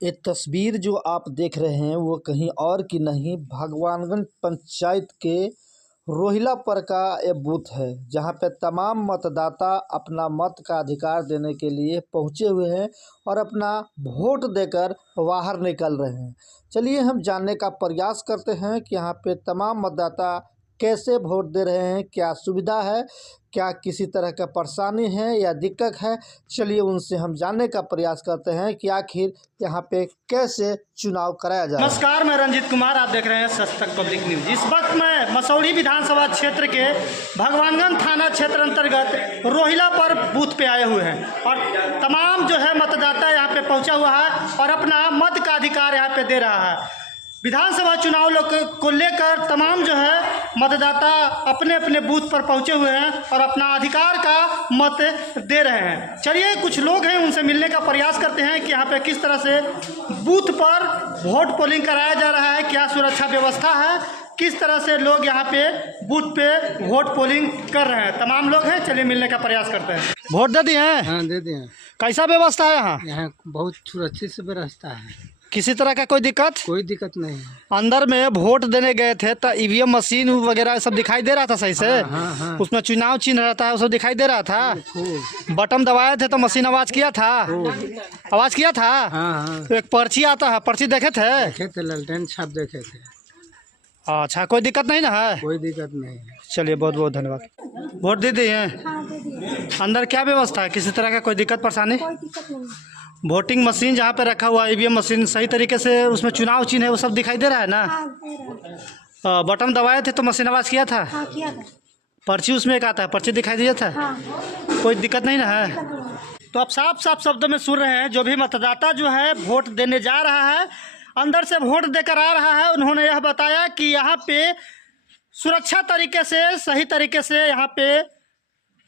ये तस्वीर जो आप देख रहे हैं वो कहीं और की नहीं भगवानगंज पंचायत के रोहिलापर का ये बूथ है, जहां पे तमाम मतदाता अपना मत का अधिकार देने के लिए पहुंचे हुए हैं और अपना वोट देकर बाहर निकल रहे हैं। चलिए हम जानने का प्रयास करते हैं कि यहाँ पे तमाम मतदाता कैसे वोट दे रहे हैं, क्या सुविधा है, क्या किसी तरह का परेशानी है या दिक्कत है। चलिए उनसे हम जानने का प्रयास करते हैं कि आखिर यहाँ पे कैसे चुनाव कराया जाए। नमस्कार, मैं रंजीत कुमार, आप देख रहे हैं सच तक पब्लिक न्यूज। इस वक्त मैं मसौड़ी विधानसभा क्षेत्र के भगवानगंज थाना क्षेत्र अंतर्गत रोहिलापर बूथ पे आए हुए हैं और तमाम जो है मतदाता यहाँ पे पहुँचा हुआ है और अपना मत का अधिकार यहाँ पे दे रहा है। विधानसभा चुनाव को लेकर तमाम जो है मतदाता अपने अपने बूथ पर पहुंचे हुए हैं और अपना अधिकार का मत दे रहे हैं। चलिए कुछ लोग हैं, उनसे मिलने का प्रयास करते हैं कि यहाँ पे किस तरह से बूथ पर वोट पोलिंग कराया जा रहा है, क्या सुरक्षा व्यवस्था है, किस तरह से लोग यहाँ पे बूथ पे वोट पोलिंग कर रहे हैं। तमाम लोग हैं, चलिए मिलने का प्रयास करते हैं। वोट दे दिए हैं? हाँ, दे दिए। कैसा व्यवस्था है यहाँ? यहाँ बहुत सुरक्षित से व्यवस्था है, किसी तरह का कोई दिक्कत नहीं है। अंदर में वोट देने गए थे तो ईवीएम मशीन वगैरह सब दिखाई दे रहा था सही से? हाँ। उसमें चुनाव चिन्ह रहता है, वो सब दिखाई दे रहा था। बटन दबाए थे तो मशीन आवाज किया था? आवाज किया था। हाँ। तो एक पर्ची आता है, पर्ची देखे थे? ललटेन छाप देखे थे। अच्छा, कोई दिक्कत नहीं ना है? कोई दिक्कत नहीं है। चलिए बहुत बहुत धन्यवाद। वोट दे दिए हैं? अंदर क्या व्यवस्था है, किसी तरह का कोई दिक्कत परेशानी? वोटिंग मशीन जहाँ पे रखा हुआ है, ईवीएम मशीन सही तरीके से उसमें चुनाव चिन्ह है वो सब दिखाई दे रहा है ना? बटन दबाए थे तो मशीन आवाज किया था? हाँ, किया था। पर्ची उसमें एक आता है, पर्ची दिखाई दिया था? हाँ। कोई दिक्कत नहीं ना है? तो आप साफ साफ शब्दों में सुन रहे हैं, जो भी मतदाता जो है वोट देने जा रहा है, अंदर से वोट देकर आ रहा है, उन्होंने यह बताया कि यहाँ पे सुरक्षा तरीके से, सही तरीके से यहाँ पे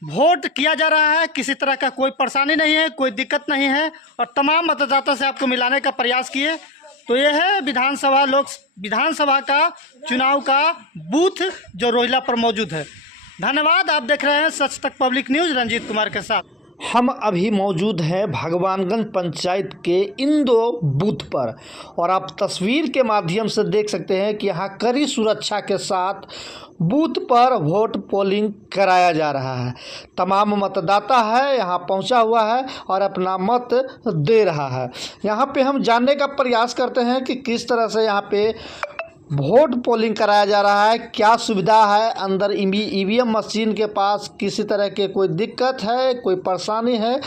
वोट किया जा रहा है, किसी तरह का कोई परेशानी नहीं है, कोई दिक्कत नहीं है और तमाम मतदाता से आपको मिलाने का प्रयास किए। तो ये है विधानसभा का चुनाव का बूथ जो रोहिला पर मौजूद है। धन्यवाद। आप देख रहे हैं सच तक पब्लिक न्यूज, रंजीत कुमार के साथ। हम अभी मौजूद हैं भगवानगंज पंचायत के इन दो बूथ पर और आप तस्वीर के माध्यम से देख सकते हैं कि यहाँ कड़ी सुरक्षा के साथ बूथ पर वोट पोलिंग कराया जा रहा है। तमाम मतदाता है यहाँ पहुँचा हुआ है और अपना मत दे रहा है। यहाँ पे हम जानने का प्रयास करते हैं कि किस तरह से यहाँ पे वोट पोलिंग कराया जा रहा है, क्या सुविधा है, अंदर ईवीएम मशीन के पास किसी तरह के कोई दिक्कत है, कोई परेशानी है,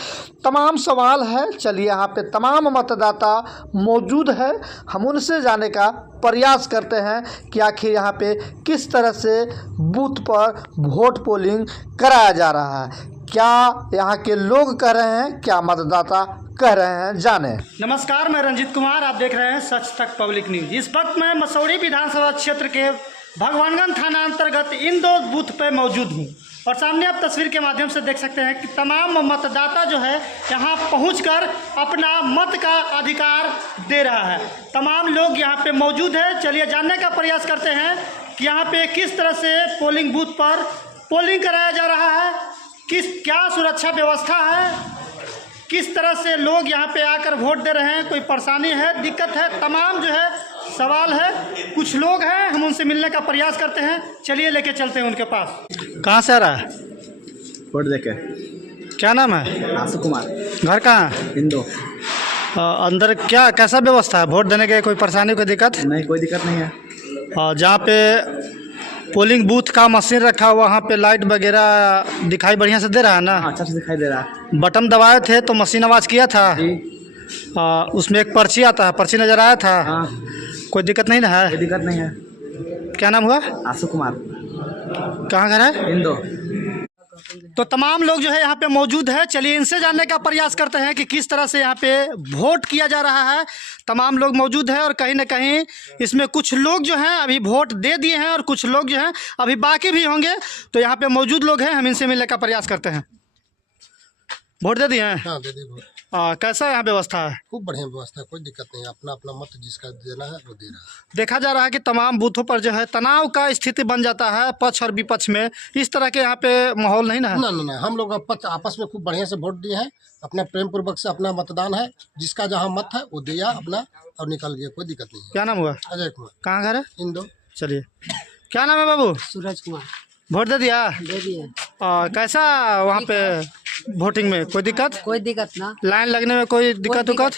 तमाम सवाल है। चलिए यहाँ पे तमाम मतदाता मौजूद है, हम उनसे जानने का प्रयास करते हैं कि आखिर यहाँ पे किस तरह से बूथ पर वोट पोलिंग कराया जा रहा है, क्या यहाँ के लोग कह रहे हैं, क्या मतदाता कह रहे हैं, जाने। नमस्कार, मैं रंजीत कुमार, आप देख रहे हैं सच तक पब्लिक न्यूज। इस वक्त मैं मसौड़ी विधानसभा क्षेत्र के भगवानगंज थाना अंतर्गत इन दो बूथ पे मौजूद हूँ और सामने आप तस्वीर के माध्यम से देख सकते हैं कि तमाम मतदाता जो है यहाँ पहुंचकर अपना मत का अधिकार दे रहा है। तमाम लोग यहाँ पे मौजूद है। चलिए जानने का प्रयास करते हैं कि यहाँ पे किस तरह से पोलिंग बूथ पर पोलिंग कराया जा रहा है, क्या सुरक्षा व्यवस्था है, किस तरह से लोग यहाँ पे आकर वोट दे रहे हैं, कोई परेशानी है, दिक्कत है, तमाम जो है सवाल है। कुछ लोग हैं, हम उनसे मिलने का प्रयास करते हैं। चलिए लेके चलते हैं उनके पास। कहाँ से आ रहा है वोट देके? क्या नाम है? आशु कुमार। घर कहाँ है? इंदो। अंदर कैसा व्यवस्था है, वोट देने के कोई परेशानी, कोई दिक्कत? नहीं, कोई दिक्कत नहीं है। जहाँ पे पोलिंग बूथ का मशीन रखा हुआ, वहाँ पे लाइट वगैरह दिखाई बढ़िया से दे रहा है ना? अच्छा से दिखाई दे रहा है। बटन दबाए थे तो मशीन आवाज़ किया था? उसमें एक पर्ची आता है, पर्ची नज़र आया था? हाँ। कोई दिक्कत नहीं ना है? कोई दिक्कत नहीं है। क्या नाम हुआ? आशु कुमार। कहाँ घर है? इंदो। तो तमाम लोग जो है यहाँ पे मौजूद है। चलिए इनसे जानने का प्रयास करते हैं कि किस तरह से यहाँ पे वोट किया जा रहा है। तमाम लोग मौजूद है और कहीं ना कहीं इसमें कुछ लोग जो हैं अभी वोट दे दिए हैं और कुछ लोग जो हैं अभी बाकी भी होंगे। तो यहाँ पे मौजूद लोग हैं, हम इनसे मिलने का प्रयास करते हैं। वोट दे दिए हैं? हाँ, दे दिए। कैसा यहाँ व्यवस्था है? खूब बढ़िया व्यवस्था है, कोई दिक्कत नहीं है। अपना अपना मत जिसका देना है वो दे रहा है। देखा जा रहा है कि तमाम बूथों पर जो है तनाव का स्थिति बन जाता है पक्ष और विपक्ष में, इस तरह के यहाँ पे माहौल नहीं ना है? ना हम लोग आपस में खूब बढ़िया से वोट दिए हैं, अपना प्रेम पूर्वक से अपना मतदान है, जिसका जहाँ मत है वो दिया अपना और निकल गया, कोई दिक्कत नहीं है। क्या नाम हुआ? अजय कुमार। कहाँ घर है? इंदो। चलिए, क्या नाम है बाबू? सूरज कुमार। वोट दे दिया? दे दिए। कैसा वहाँ पे वोटिंग में कोई दिक्कत? कोई दिक्कत ना। लाइन लगने में कोई दिक्कत उक्कत?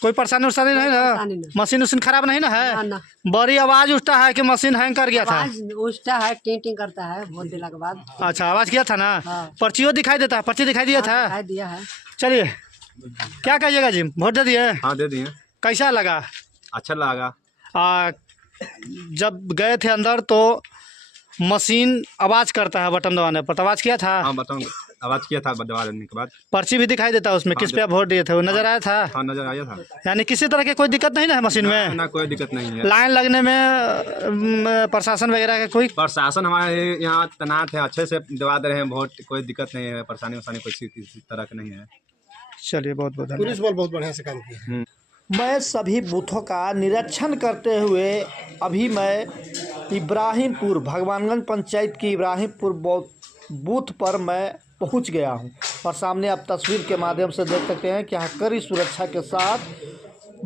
कोई परेशानी उरेशानी नहीं परेशानी ना? नहीं। मशीन उशीन खराब नहीं ना है? ना। बड़ी आवाज उठता है कि मशीन हैंग कर गया था। आवाज उठता है, टिंग करता है वोट देने के बाद। अच्छा, आवाज किया था ना? हाँ। पर्चियों दिखाई देता है? पर्ची दिखाई दिया था? दिखाई दिया है। चलिए, क्या कहिएगा जी, वोट दे दिए? हाँ दे दिए। कैसा लगा? अच्छा लगा। जब गए थे अंदर तो मशीन आवाज करता है बटन दबाने पर, तो आवाज किया था? हाँ बताऊँ, आवाज किया था दवा देने के बाद। पर्ची भी दिखाई देता है उसमें, किस पे आप वोट दिए थे वो नजर आया था? हाँ नजर आया था। यानी किसी तरह की कोई दिक्कत नहीं ना है मशीन में? ना कोई दिक्कत नहीं है। लाइन लगने में प्रशासन वगैरह का कोई? प्रशासन हमारे यहाँ तैनात है, अच्छे से दवा दे रहे हैं वोट, कोई दिक्कत नहीं है, परेशानी वरेशानी किसी तरह की नहीं है। चलिए, बहुत बहुत धन्यवाद। पुलिस बल बहुत बढ़िया से काम किया है। मैं सभी बूथों का निरीक्षण करते हुए अभी मैं इब्राहिमपुर भगवानगंज पंचायत की इब्राहिमपुर बूथ पर मैं पहुंच गया हूं और सामने आप तस्वीर के माध्यम से देख सकते हैं कि यहाँ कड़ी सुरक्षा के साथ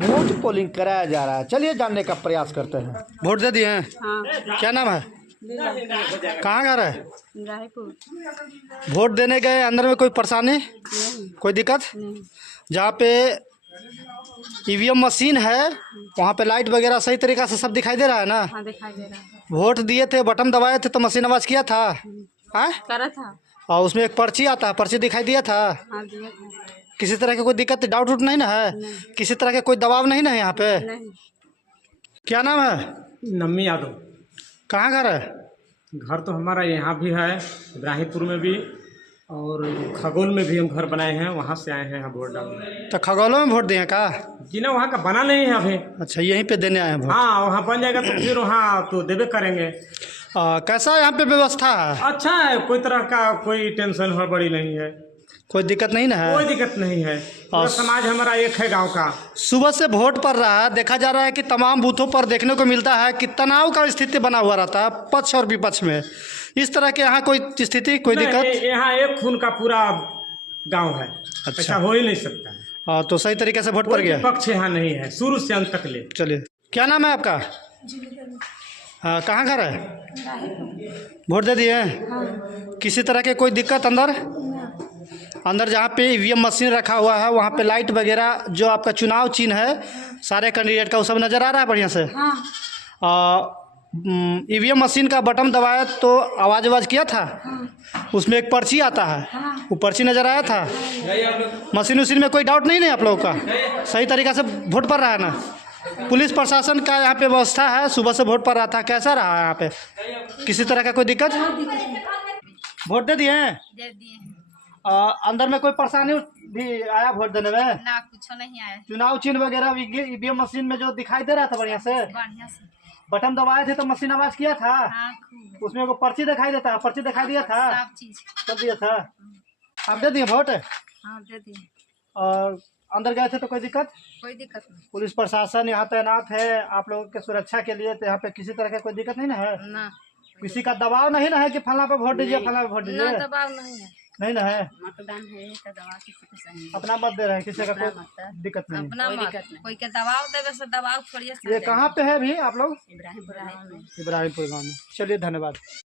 वोट पोलिंग कराया जा रहा है। चलिए जानने का प्रयास करते हैं। वोट दे दिए हैं? हाँ। क्या नाम है? कहाँ घर है? इब्राहिमपुर। वोट देने गए, अंदर में कोई परेशानी, कोई दिक्कत? जहाँ पे ईवीएम मशीन है वहाँ पे लाइट वगैरह सही तरीका से सब दिखाई दे रहा है ना? हाँ, दिखाई दे रहा है। वोट दिए थे, बटन दबाए थे तो मशीन आवाज किया था? हाँ? करा था। और उसमें एक पर्ची आता है, पर्ची दिखाई दिया था? हाँ, दिया था। किसी तरह की कोई दिक्कत, डाउट उट नहीं ना है? किसी तरह का कोई दबाव नहीं ना है यहाँ पे? नहीं। क्या नाम है? नम्मी यादव। कहाँ घर है? घर तो हमारा यहाँ भी है, इब्राहिमपुर में भी, और खगोल में भी हम घर बनाए हैं, वहाँ से आए हैं हम वोट डालने। तो खगौलों में वोट दिए का? जी ना, वहाँ का बना नहीं है अभी। अच्छा, यहीं पे देने आए हैं वोट? हाँ, वहाँ बन जाएगा तो फिर वहाँ तो देवे करेंगे। कैसा यहाँ पे व्यवस्था है? अच्छा है, कोई तरह का कोई टेंशन हड़बड़ी नहीं है, कोई दिक्कत नहीं ना है? कोई दिक्कत नहीं है। पूरा समाज हमारा एक है गांव का। सुबह से वोट पड़ रहा है, देखा जा रहा है कि तमाम बूथों पर देखने को मिलता है कि तनाव का स्थिति बना हुआ रहता है पक्ष और विपक्ष में। इस तरह के यहाँ कोई स्थिति, कोई दिक्कत? यहाँ एक खून का पूरा गांव है। अच्छा। ऐसा हो ही नहीं सकता है। तो सही तरीके से वोट पड़ गया? पक्ष यहाँ नहीं है, शुरू से अंत तक ले। चलिए, क्या नाम है आपका? कहाँ घर है? वोट दे दिए? किसी तरह के कोई दिक्कत अंदर जहाँ पे ईवीएम मशीन रखा हुआ है वहाँ पे लाइट वगैरह जो आपका चुनाव चिन्ह है सारे कैंडिडेट का वो सब नज़र आ रहा है बढ़िया से? ईवीएम मशीन का बटन दबाया तो आवाज़ किया था? उसमें एक पर्ची आता है, वो पर्ची नज़र आया था? मशीन उशीन में कोई डाउट नहीं है आप लोगों का? सही तरीक़ा से वोट पड़ रहा है ना? पुलिस प्रशासन का यहाँ पे व्यवस्था है, सुबह से वोट पड़ रहा था, कैसा रहा यहाँ पे? किसी तरह का कोई दिक्कत? वोट दे दिए हैं? दे दिए हैं। अंदर में कोई परेशानी भी आया वोट देने में? ना, कुछ नहीं आया। चुनाव चिन्ह वगैरह ईवीएम मशीन में जो दिखाई दे रहा था बढ़िया से? बढ़िया से। बटन दबाए थे तो मशीन आवाज किया था? हाँ, खूब। उसमें वो पर्ची दिखाई देता है, पर्ची दिखाई दिया था? सब चीज। सब दिया था? आप दे दिए वोट? हाँ, दे दिए। और अंदर गए थे तो कोई दिक्कत? कोई दिक्कत नहीं। पुलिस प्रशासन यहाँ तैनात है आप लोगों के सुरक्षा के लिए, तो यहाँ पे किसी तरह का कोई दिक्कत नहीं ना है? ना, किसी का दबाव नहीं ना है कि फला पे वोट दीजिए, फला पे वोट ना दीजिए? दबाव नहीं है। नहीं ना है? मतदान है तो दबाव किसी को सही। अपना मत दे रहे हैं, किसी का कोई दिक्कत नहीं? अपना मत, कोई के दबाव देवे से दबाव छोड़िए। ये कहाँ पे है भी आप लोग? इब्राहिमपुर में। इब्राहिमपुर गाँव में। चलिए, धन्यवाद।